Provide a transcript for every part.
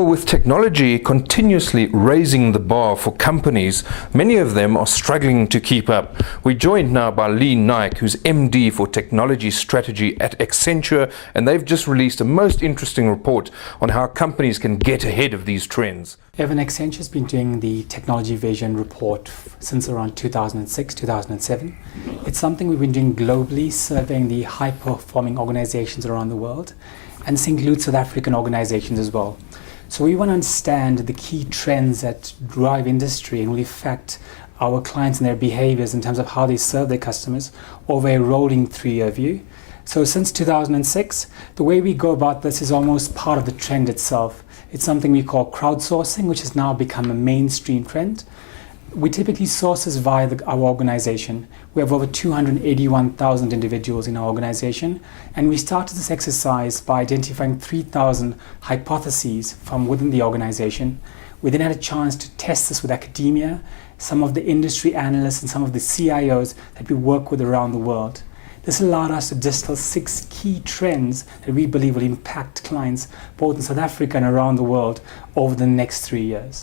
Well, with technology continuously raising the bar for companies, many of them are struggling to keep up. We're joined now by Lee Naick, who's MD for Technology Strategy at Accenture, and they've just released a most interesting report on how companies can get ahead of these trends. Evan, Accenture's been doing the Technology Vision report since around 2006, 2007. It's something we've been doing globally, surveying the high-performing organizations around the world, and this includes South African organizations as well. So we want to understand the key trends that drive industry and will affect our clients and their behaviors in terms of how they serve their customers over a rolling 3-year view. So since 2006, the way we go about this is almost part of the trend itself. It's something we call crowdsourcing, which has now become a mainstream trend. We typically source this via our organization. We have over 281,000 individuals in our organization, and we started this exercise by identifying 3,000 hypotheses from within the organization. We then had a chance to test this with academia, some of the industry analysts, and some of the CIOs that we work with around the world. This allowed us to distill 6 key trends that we believe will impact clients both in South Africa and around the world over the next 3 years.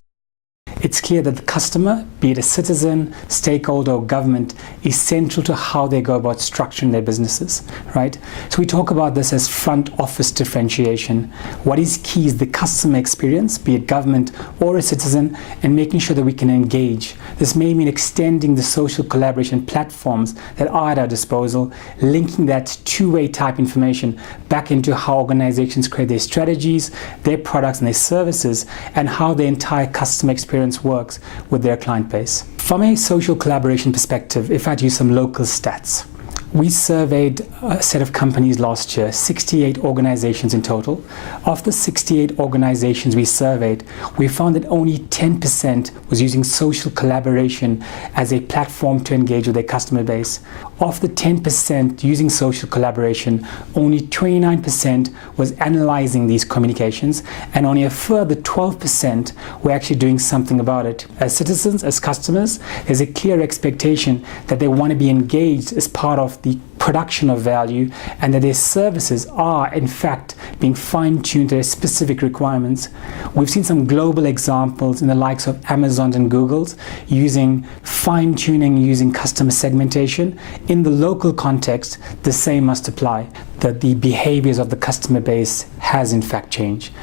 It's clear that the customer, be it a citizen, stakeholder, or government, is central to how they go about structuring their businesses, right? So we talk about this as front office differentiation. What is key is the customer experience, be it government or a citizen, and making sure that we can engage. This may mean extending the social collaboration platforms that are at our disposal, linking that two-way type information back into how organizations create their strategies, their products and their services, and how the entire customer experience works with their client base. From a social collaboration perspective, if I had to use some local stats, we surveyed a set of companies last year, 68 organizations in total. Of the 68 organizations we surveyed, we found that only 10% was using social collaboration as a platform to engage with their customer base. Of the 10% using social collaboration, only 29% was analyzing these communications, and only a further 12% were actually doing something about it. As citizens, as customers, there's a clear expectation that they want to be engaged as part of the production of value, and that their services are in fact being fine-tuned to their specific requirements. We've seen some global examples in the likes of Amazon and Google's using fine-tuning, using customer segmentation. In the local context, the same must apply, that the behaviors of the customer base has in fact changed.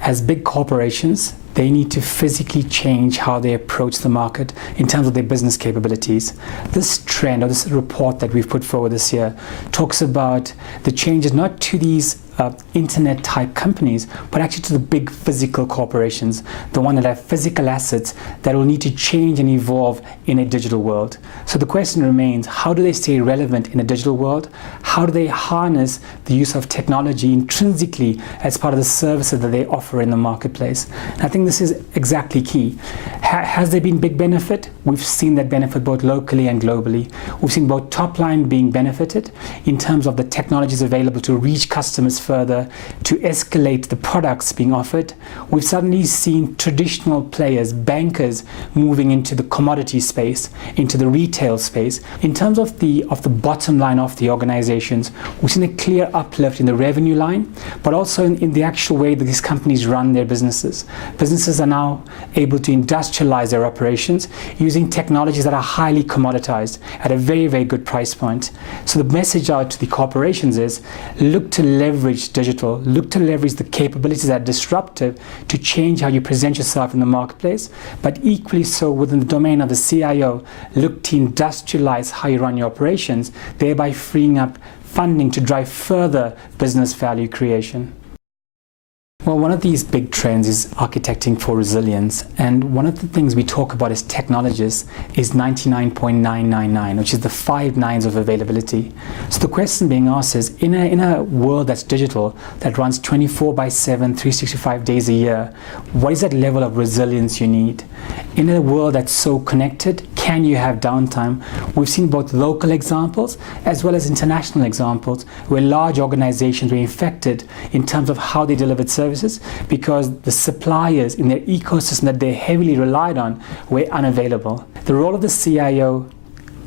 As big corporations, they need to physically change how they approach the market in terms of their business capabilities. This trend, or this report that we've put forward this year, talks about the changes not to these internet type companies, but actually to the big physical corporations, the one that have physical assets that will need to change and evolve in a digital world. So the question remains, how do they stay relevant in a digital world? How do they harness the use of technology intrinsically as part of the services that they offer in the marketplace? And I think this is exactly key. Has there been big benefit? We've seen that benefit both locally and globally. We've seen both top line being benefited in terms of the technologies available to reach customers further, to escalate the products being offered. We've suddenly seen traditional players, bankers, moving into the commodity space, into the retail space. In terms of the bottom line of the organizations, we've seen a clear uplift in the revenue line, but also in the actual way that these companies run their businesses. Businesses are now able to industrialize their operations using technologies that are highly commoditized at a very, very good price point. So the message out to the corporations is, look to leverage digital, look to leverage the capabilities that are disruptive to change how you present yourself in the marketplace, but equally so within the domain of the CIO, look to industrialize how you run your operations, thereby freeing up funding to drive further business value creation. Well, one of these big trends is architecting for resilience, and one of the things we talk about as technologists is 99.999, which is the 5 nines of availability. So the question being asked is, in a world that's digital, that runs 24/7, 365 days a year, what is that level of resilience you need? In a world that's so connected, can you have downtime? We've seen both local examples as well as international examples where large organizations were affected in terms of how they delivered services because the suppliers in their ecosystem that they heavily relied on were unavailable. The role of the CIO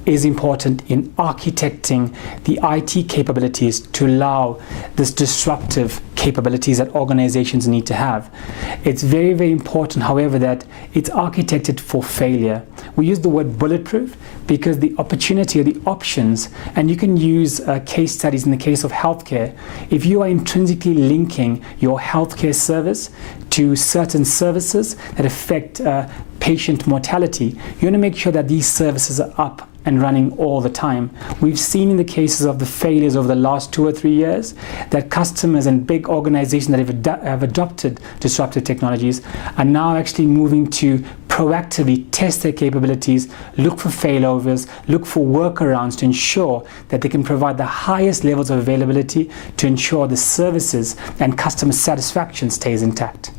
is important in architecting the IT capabilities to allow this disruptive capabilities that organizations need to have. It's very, very important, however, that it's architected for failure. We use the word bulletproof because the opportunity or the options, and you can use case studies in the case of healthcare. If you are intrinsically linking your healthcare service to certain services that affect patient mortality, you want to make sure that these services are up and running all the time. We've seen in the cases of the failures over the last 2 or 3 years that customers and big organizations that have adopted disruptive technologies are now actually moving to proactively test their capabilities, look for failovers, look for workarounds to ensure that they can provide the highest levels of availability to ensure the services and customer satisfaction stays intact.